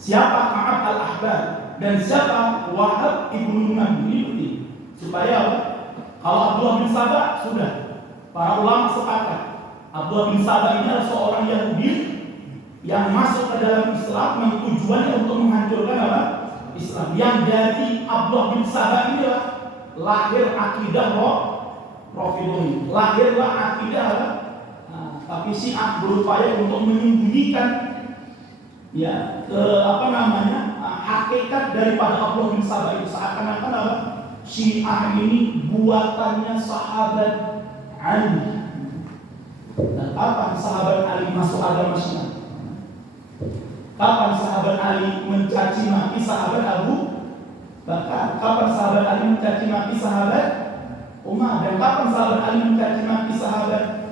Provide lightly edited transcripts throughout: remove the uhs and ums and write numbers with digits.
siapa Ka'ab al-Ahbar dan siapa Wahab ibnu Munabbih. Ini penting supaya apa? Kalau Abdullah bin Sabah sudah para ulama sepakat Abdullah bin Sabah ini adalah seorang Yahudi yang masuk ke dalam Islam dengan tujuannya untuk menghancurkan apa? Islam. Yang dari Abdullah bin Sabah ini lahir akidah Rafidhah. Lahirlah akidah tapi Syiah berupaya untuk menyembunyikan ya hakikat daripada Abdullah bin Sabah itu. Seakan-akan apa? Syiah ini buatannya sahabat Ali. Dan kapan sahabat Ali masuk agama Syiah? Kapan sahabat Ali mencaci maki sahabat Abu Bakar? Kapan sahabat Ali mencaci maki sahabat Umar? Dan kapan sahabat Ali mencaci maki sahabat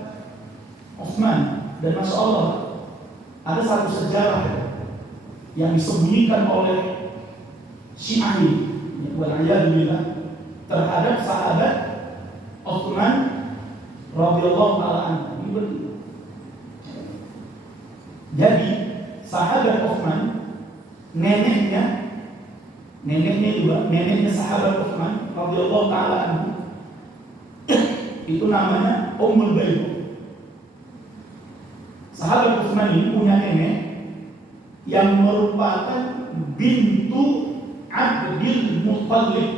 Utsman? Dan Masya Allah, ada satu sejarah yang disembunyikan oleh Syiah ini, wal'iyadzubillah, terhadap sahabat Utsman radhiyallahu ta'ala anhu. Jadi sahabat Utsman, neneknya sahabat Utsman radhiyallahu ta'ala anhu itu namanya Ummul Bayt. Sahabat Utsman ini punya nenek yang merupakan bintu Abdul Muttalib.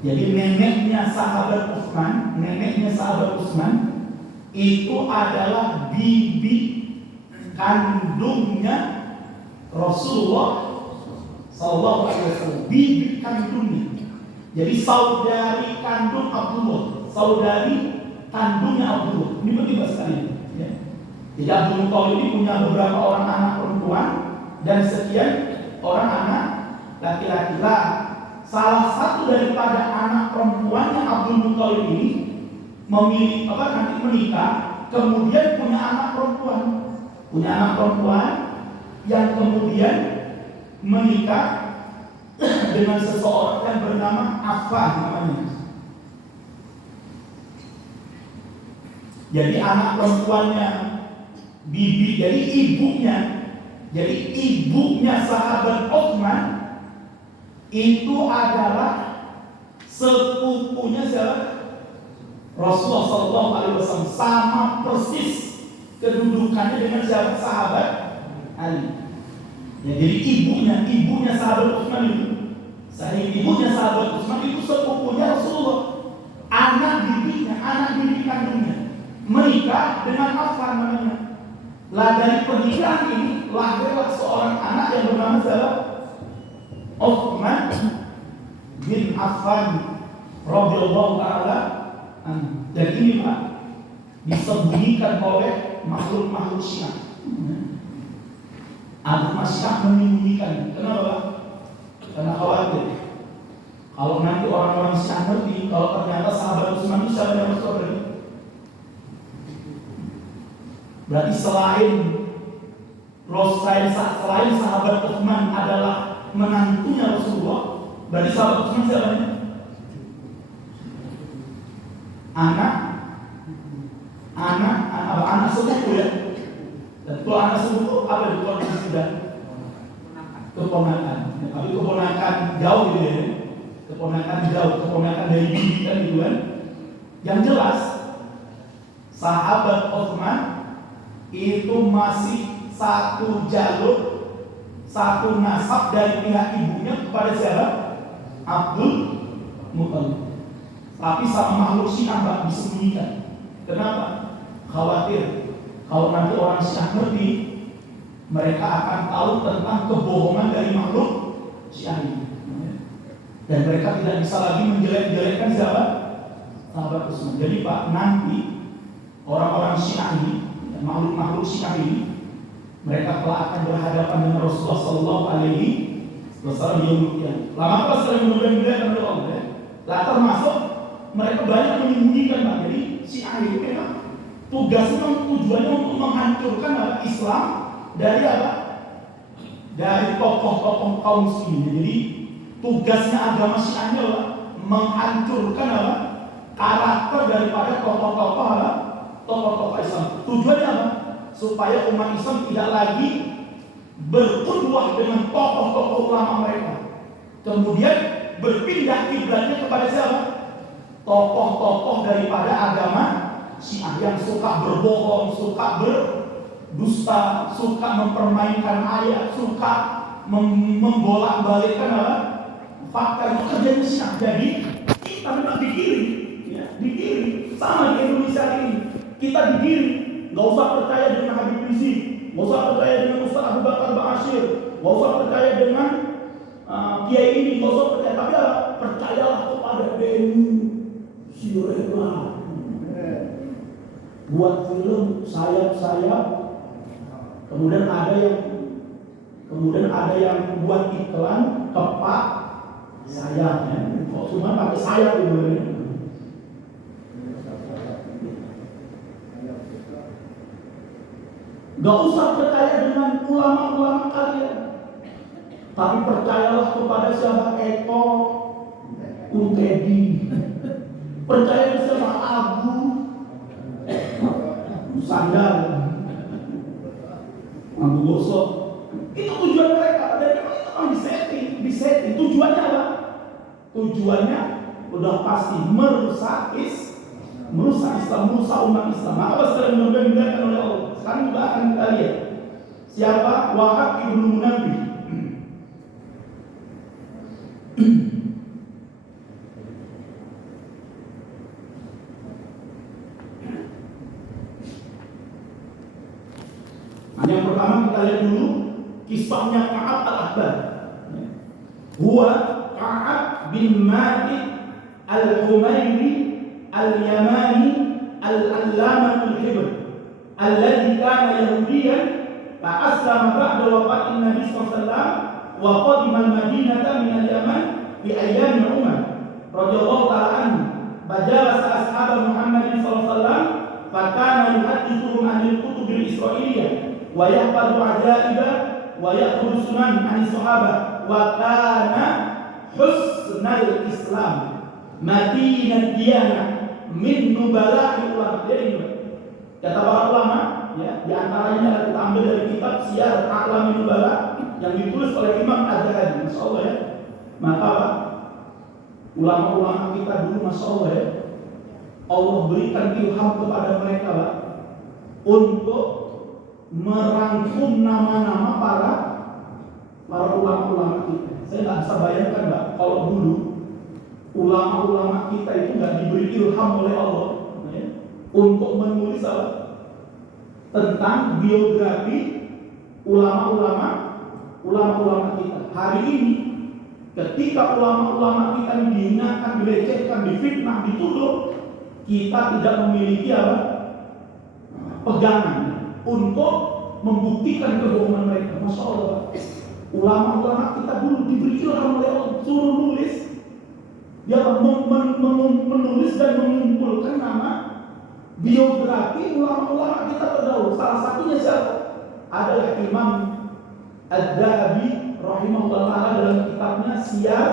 Jadi neneknya sahabat Utsman itu adalah bibi kandungnya Rasulullah sallallahu alaihi wasallam. Bibi kandungnya. Jadi saudari kandung Abdullah, saudari kandungnya Abdullah. Ini penting sekali. Ya. Jadi Abdul Muttalib ini punya beberapa orang anak perempuan dan sekian orang anak laki-laki. Salah satu daripada anak perempuannya Abdul Muttalib ini nanti menikah, kemudian punya anak perempuan yang kemudian menikah dengan seseorang yang bernama Affan namanya. Jadi anak perempuannya bibi, jadi ibunya sahabat Utsman itu adalah sepupunya siapa? Rasulullah sallallahu alaihi wasallam, sama persis kedudukannya dengan siapa? Sahabat Ali. Ya, jadi ibunya sahabat Utsman itu, ibunya sahabat Utsman itu sepupunya Rasulullah. Anak bibi kandungnya menikah dengan Affan namanya. Dari pernikahan ini lahirlah seorang anak yang bernama siapa? Utsman bin Affan radhiyallahu ta'ala anhu. Dan ini Pak disembunyikan oleh makhluk Syiah. Agama Syiah menyembunyikan. Kenapa? Karena khawatir kalau nanti orang-orang Syiah ngerti kalau ternyata sahabat Utsman itu siapa yang Rasulullah. Berarti selain sahabat Utsman adalah menantunya Rasulullah, berarti sahabat Utsman siapa? Anak sepupu ya. Dan kalau anak sepupu apa itu kalau sudah keponakan. Tapi keponakan jauh gitu ya. Keponakan dari bibi kan gitu kan. Yang jelas sahabat Utsman itu masih satu jalur, satu nasab dari pihak ibunya kepada siapa? Abdul Muttalib. Tapi sama makhluk Syiah disembunyikan. Kenapa? Khawatir kalau nanti orang Syiah ngerti, mereka akan tahu tentang kebohongan dari makhluk Syiah ini. Dan mereka tidak bisa lagi menjelek-jelekkan siapa? Sahabat Utsman. Jadi Pak, nanti orang-orang Syiah ini, makhluk Syiah ini, mereka telah akan berhadapan dengan Rasulullah sallallahu alaihi wasallam. Lama setelah mudah-mudahan oleh Allah ya. Termasuk mereka banyak menyembunyikan Pak. Jadi Syiah itu memang tujuannya untuk menghancurkan Islam dari apa? Dari tokoh-tokoh kaum muslimin. Jadi tugasnya agama Syiah adalah menghancurkan apa? Karakter daripada tokoh-tokoh Islam. Tujuannya apa? Supaya umat Islam tidak lagi berqudwah dengan tokoh-tokoh ulama mereka. Kemudian berpindah kiblatnya kepada siapa? Tokoh-tokoh daripada agama Syiah yang suka berbohong, suka berdusta, suka mempermainkan ayat, suka membolak-balikkan apa? Fakta. Itu kerjanya Syiah. Jadi kita memang digiring, ya, digiring sama di Indonesia ini. Kita digiring, nggak usah percaya dengan Habib Rizik, nggak usah percaya dengan Ustaz Abu Bakar Ba'asyir, nggak usah percaya dengan kiai ini, nggak usah percaya, tapi percayalah kepada Beni Siregar. Buat film sayap-sayap, kemudian ada yang buat iklan kepak sayapnya. Kok cuma pakai sayap itu? Gak usah percaya dengan ulama-ulama kalian, tapi percayalah kepada siapa? Eko Untedi. Percaya siapa? Abu Sandal, Abu Gosok. Itu tujuan mereka. Dan memang itu kan disetting. Tujuannya apa? Tujuannya udah pasti merusak Islam, merusak umat Islam. Maka sekarang mudah-mudahan oleh Allah. Sekarang juga akan kita lihat siapa Wahab ibnu Munabbih. Yang pertama kita lihat dulu kisahnya Ka'ab al-Ahbar. Huwa Ka'ab bin Malik al-Humayri al-Yamani al-Allamah al-Hibr alladhi kana Yahudiyan fa aslama ba'da wafatin Nabi sallallahu alaihi wasallam wa qadima al-Madinata min al-Yaman fi ayyam Umar radhiyallahu ta'ala anhu bajalasa ashab Muhammad sallallahu alaihi wasallam fa kana yuhaddithuhum anil kutub al-Israiliyah wa yahfadhu ajaiba wa ya'khudhu sunan an sahabah wa kana husnal Islam madinat diyanah min nubala'i ulama. Kata para ulama, ya, di antaranya kita ambil dari kitab Siyar A'lamin Nubala yang ditulis oleh Imam Az-Zahabi, masyaallah ya. Maka ulama-ulama kita dulu, masyaallah ya, Allah berikan ilham kepada mereka, Pak, untuk merangkum nama-nama para ulama-ulama kita. Saya nggak bisa bayangkan, Pak, kalau dulu ulama-ulama kita itu nggak diberi ilham oleh Allah, ya, untuk menulis apa? Tentang biografi ulama-ulama kita. Hari ini ketika ulama-ulama kita dihinakan, dilecehkan, difitnah, dituduh, kita tidak memiliki apa? Pegangan untuk membuktikan kebohongan mereka. Masya Allah, ulama-ulama kita dulu diberi ilham oleh Allah, suruh nulis, dia menulis dan mengumpulkan nama biografi ulama-ulama kita terdahulu. Salah satunya siapa? Adalah Imam Az-Zahabi rahimahullah dalam kitabnya Siyar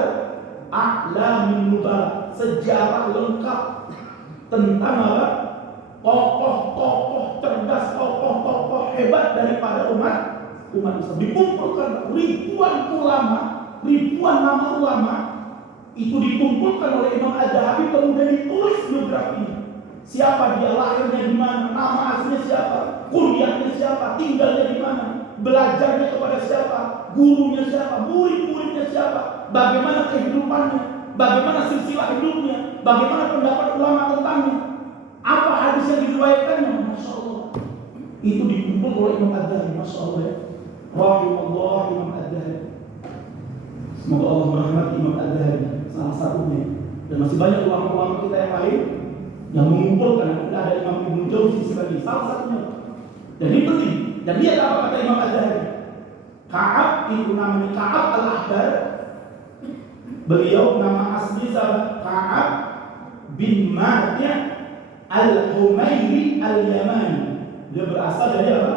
A'lamin Nubala, sejarah lengkap tentang apa? Tokoh-tokoh cerdas, tokoh-tokoh hebat daripada umat Islam. Dikumpulkan ribuan nama ulama itu dikumpulkan oleh Imam Az-Zahabi, kemudian ditulis biografinya. Siapa dia, lahirnya di mana, nama aslinya siapa, kuliahnya siapa, tinggalnya di mana, belajarnya kepada siapa, gurunya siapa, murid-muridnya siapa, bagaimana kehidupannya, bagaimana silsilah hidupnya, bagaimana pendapat ulama tentangnya, apa hadis yang diriwayatkannya. Masya Allah, itu dikumpul oleh Imam Az-Zahabi. Masya Allah ya, rahimahullah Imam Az-Zahabi. Semoga Allah merahmati Imam Az-Zahabi, salah satunya. Dan masih banyak ulama-ulama kita yang lain yang mengumpulkan. Ada Imam Ibnu Jauzi sebagai salah satunya. Dan ini penting. Dan dia apa kata Imam Az-Zahabi? Ka'ab itu namanya Ka'ab al-Ahbar. Beliau nama asli siapa? Ka'ab bin Malik al-Humayri al-Yamani. Dia berasal dari apa?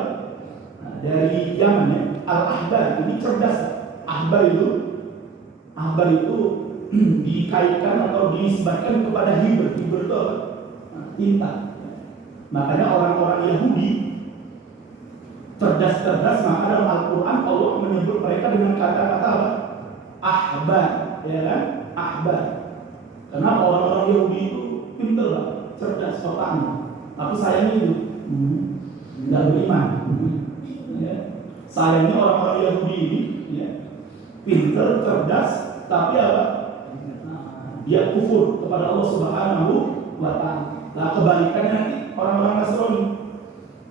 Dari Yaman ya. Al-Ahbar ini cerdas. Ahbar itu dikaitkan atau dinisbatkan kepada Hibr. Hibr itu apa? Tinta. Makanya orang-orang Yahudi cerdas-cerdas, maka dalam Al-Quran Allah menyebut mereka dengan kata-kata apa? Ahbar, ya kan? Ahbar. Karena orang-orang Yahudi itu pintar, Pak, cerdas, petani. Tapi sayangnya itu nggak beriman. Ya. Sayangnya orang-orang Yahudi ini, ya, pintar, cerdas, tapi apa? Dia kufur kepada Allah Subhanahu wa Ta'ala. Nah, kebalikannya nanti orang-orang Nasrani.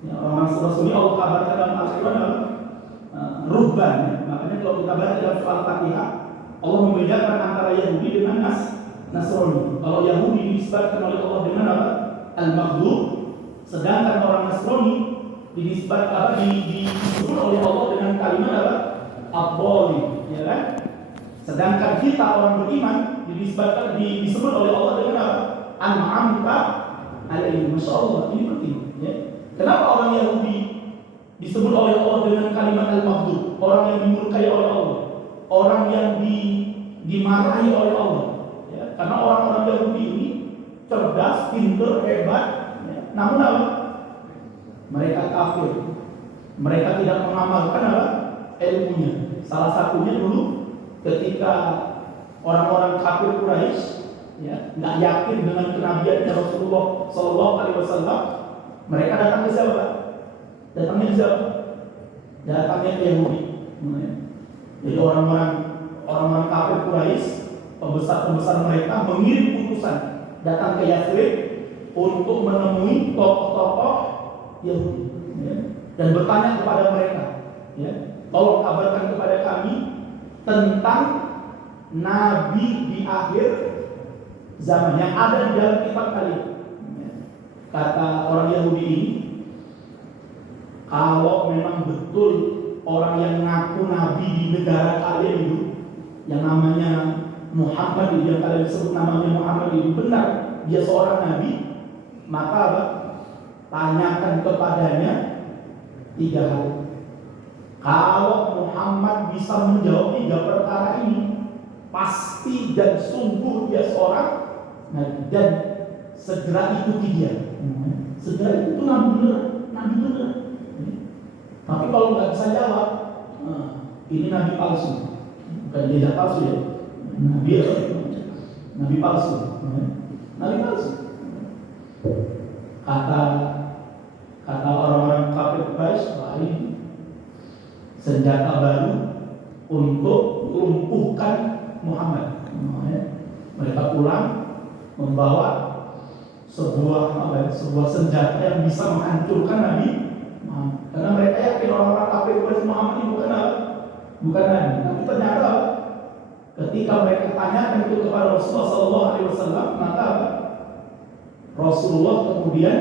Ya, orang Nasrani Allah kabarkan dalam Al-Quran ruhban. Ya. Makanya kalau kita baca dalam surah Al-Fatihah, Allah membedakan antara Yahudi dengan Nasrani. Kalau Yahudi disebutkan oleh Allah dengan apa? Al-Maghdub, sedangkan orang Nasrani disebut oleh Allah dengan kalimat apa? Ad-Dhalin, ya kan? Sedangkan kita orang beriman disebut oleh Allah dengan apa? An'amta alaihim. Masya Allah, ini penting. Ya. Kenapa orang Yahudi disebut oleh Allah dengan kalimat al-maghdub? Orang yang dimurkai oleh Allah, orang yang dimarahi oleh Allah. Ya. Karena orang-orang Yahudi ini cerdas, pintar, hebat. Ya. Namun apa? Mereka kafir. Mereka tidak mengamalkan apa? Ilmunya. Salah satunya dulu ketika orang-orang kafir Quraisy, ya, nggak yakin dengan kenabian Rasulullah Shallallahu Alaihi Wasallam, mereka datang ke siapa? Datangnya ke siapa? Datangnya ke Yahudi. Jadi orang-orang kafir Quraisy, pembesar mereka mengirim utusan datang ke Yathrib untuk menemui tokoh-tokoh Yahudi, ya, dan bertanya kepada mereka, ya, tolong kabarkan kepada kami tentang nabi di akhir zaman yang ada di dalam kitab kalian. Kata orang Yahudi ini, kalau memang betul orang yang ngaku nabi di negara kalian itu, yang namanya Muhammad, yang kalian sebut namanya Muhammad itu benar, dia seorang nabi, maka apa? Tanyakan kepadanya 3 hal. Kalau Muhammad bisa menjawab 3 perkara ini, pasti dan sungguh dia seorang nabi, dan segera ikuti dia. Segera itu nabi benar. Tapi kalau nggak bisa jawab, ini nabi palsu, bukan dia palsu ya, nabi palsu. Kata orang-orang kafir Quraisy, ini senjata baru untuk melumpuhkan Muhammad. Mereka pulang membawa sebuah senjata yang bisa menghancurkan Nabi Muhammad. Karena mereka yakin orang-orang kafir Quraisy Muhammad ini bukan Nabi. Tapi ternyata ketika mereka tanyakan itu kepada Rasulullah SAW, maka Rasulullah kemudian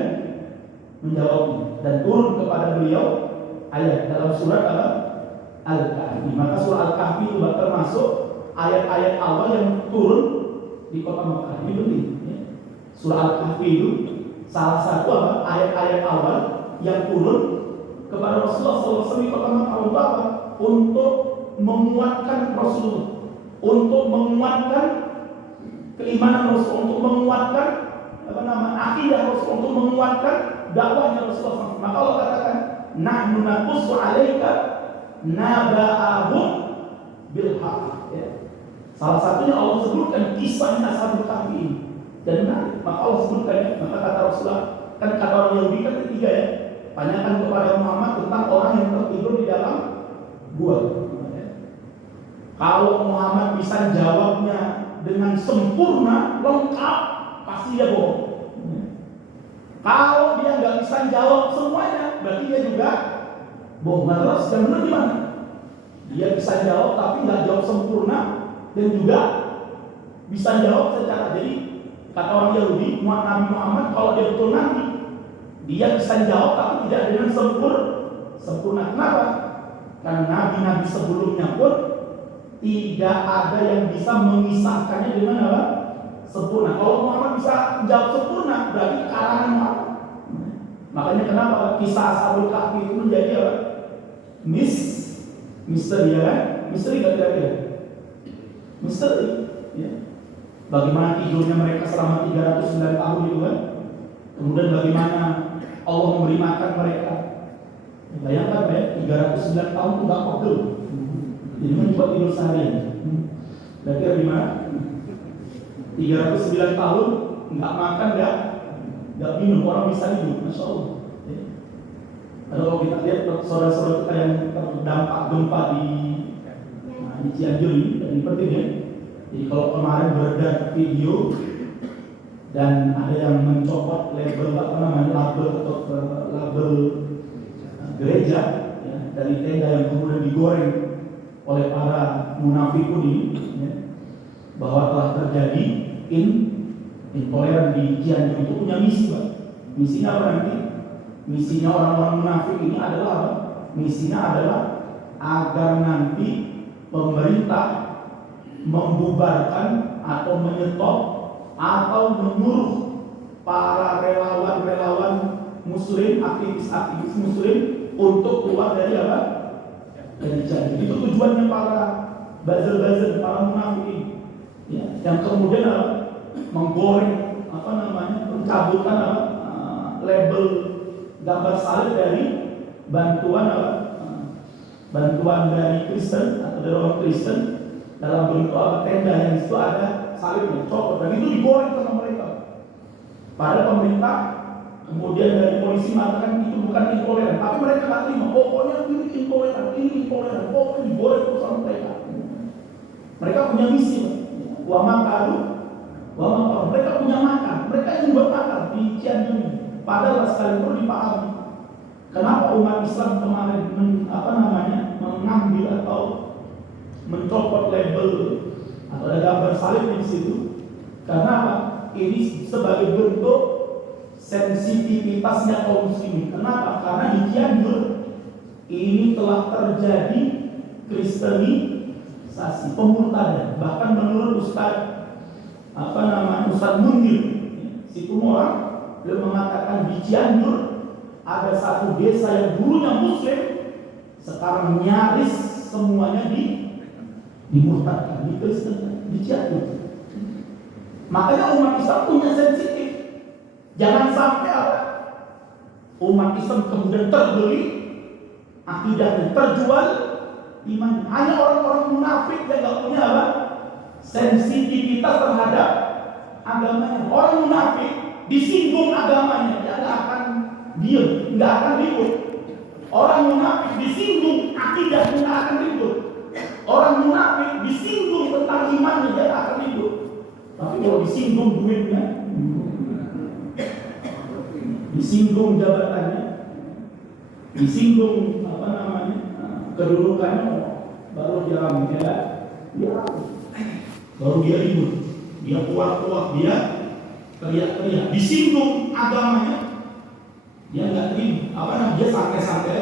menjawabnya dan turun kepada beliau ayat dalam surat Al-Kahfi. Maka surah Al-Kahfi itu termasuk ayat-ayat awal yang turun di kota Mekah. Ini penting. Ya. Surah Al-Kahfi itu salah satu ayat-ayat awal yang turun kepada Rasulullah SAW di kota Mekah. Untuk apa? Untuk menguatkan Rasulullah, untuk menguatkan keimanan Rasul, untuk menguatkan akidah Rasul, untuk menguatkan dakwahnya Rasulullah. Maka Allah katakan, nahnu naqussu 'alaika naba'ahum bil haqq. Ya. Salah satunya Allah sebutkan kisahnya Ashabul Kahfi ini. Dan maka Allah sebutkan, maka kata Rasulullah, kan kata orang Yahudi kan ketiga ya, tanyakan kepada Muhammad tentang orang yang tertidur di dalam gua. Ya. Kalau Muhammad bisa jawabnya dengan sempurna, lengkap, pasti dia bohong. Kalau dia nggak bisa jawab semuanya, berarti dia juga bohong. Nah, terus yang benar gimana? Dia bisa jawab tapi nggak jawab sempurna, dan juga bisa jawab secara, jadi kata orang Yahudi, Nabi Muhammad kalau dia betul nabi, dia bisa jawab tapi tidak dengan sempurna. Kenapa? Karena nabi-nabi sebelumnya pun tidak ada yang bisa mengisahkannya dengan apa? Sempurna. Kalau Muhammad bisa jawab sempurna, berarti karangan Muhammad. Makanya kenapa kisah Ashabul Kahfi itu menjadi apa? Misteri, ya kan? Misteri gak kira-kira? Misteri, ya. Bagaimana tidurnya mereka selama 309 tahun itu kan? Kemudian bagaimana Allah memberi makan mereka? Bayangkan ya, 309 tahun itu nggak pegel. Jadi cuma tidur seharian. Kira-kira gimana? 309 tahun nggak makan, nggak minum, orang bisa hidup, masya Allah. Kalau kita lihat saudara-saudara kita yang terdampak gempa di Cianjur ini penting ya. Jadi kalau kemarin beredar video dan ada yang mencopot label label gereja ya, dari tenda yang kemudian digoreng oleh para munafikun ini ya, bahwa telah terjadi intoleran di Cianjur itu punya misi, Pak. Misinya apa nanti? Misinya orang-orang munafik ini adalah apa? Misinya adalah agar nanti pemerintah membubarkan atau menyetop atau menyuruh para relawan-relawan muslim, aktivis-aktivis muslim untuk keluar dari apa? Dari Cianjur. Itu tujuannya para buzzer-buzzer, para munafik ini. Ya, yang kemudian apa? Menggoreng pencabutan label gambar salib dari bantuan bantuan dari Kristen atau dari orang Kristen dalam bentuk tenda yang itu ada salibnya, copot, dan itu digoreng sama mereka. Padahal pemerintah kemudian dari polisi mengatakan itu bukan intoleran, tapi mereka nggak terima. Pokoknya ini intoleran, pokoknya digoreng terus sama mereka. Mereka punya misi, mereka punya makan, mereka ingin buat makan di Cianjur ini. Padahal sekali perlu dipahami, kenapa umat Islam kemarin mengambil atau mencopot label atau ada gambar salib di situ? Karena apa? Ini sebagai bentuk sensitivitasnya kaum muslimin. Kenapa? Karena di Cianjur ini telah terjadi kristenisasi, pemurtadan. Bahkan menurut Ustaz Mundir Situmorang, dia mengatakan di Cianjur ada satu desa yang dulunya muslim, sekarang nyaris semuanya dimurtadkan, dikristenkan di Cianjur. Makanya umat Islam punya sensitif. Jangan sampai umat Islam kemudian terbeli akidahnya, terjual iman. Hanya orang-orang munafik yang nggak punya sensitivitas terhadap agamanya. Orang munafik disinggung agamanya, dia nggak akan diam, nggak akan ribut. Orang munafik disinggung akidahnya, nggak akan ribut. Orang munafik disinggung tentang imannya, dia nggak akan ribut. Tapi kalau disinggung duitnya, disinggung jabatannya, disinggung kedudukannya, baru baru dia ribut, dia kuat-kuat, dia teriak-teriak. Disinggung agamanya, dia nggak terima. Dia santai-santai aja.